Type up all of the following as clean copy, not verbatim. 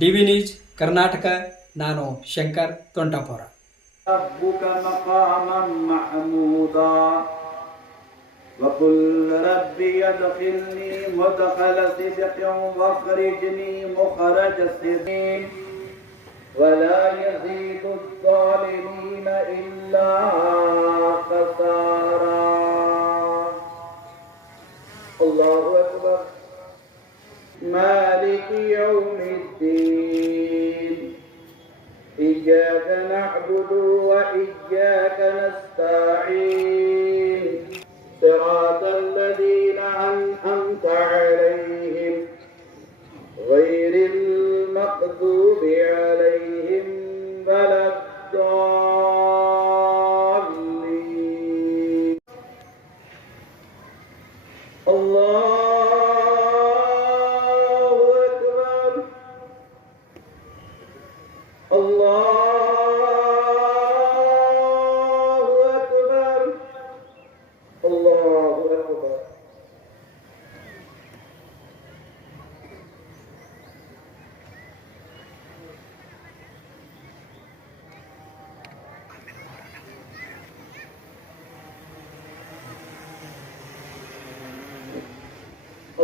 D V news Karnataka. ನಾನು ಶಂಕರ್ ತೊಂಟಾಪುರ. ربك مقاما محمودا وقل ربي ادخلني مدخل صدق واخرجني مخرج صدق ولا يزيد الظالمين إلا خسارا. الله أكبر. مالك يوم الدين إياك نعبد وإياك نستعين صراط الذين أنعمت عليهم غير المغضوب عليهم ولا الضالين. الله أكبر. الله أكبر. الله أكبر.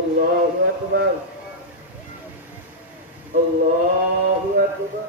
الله أكبر. الله أكبر.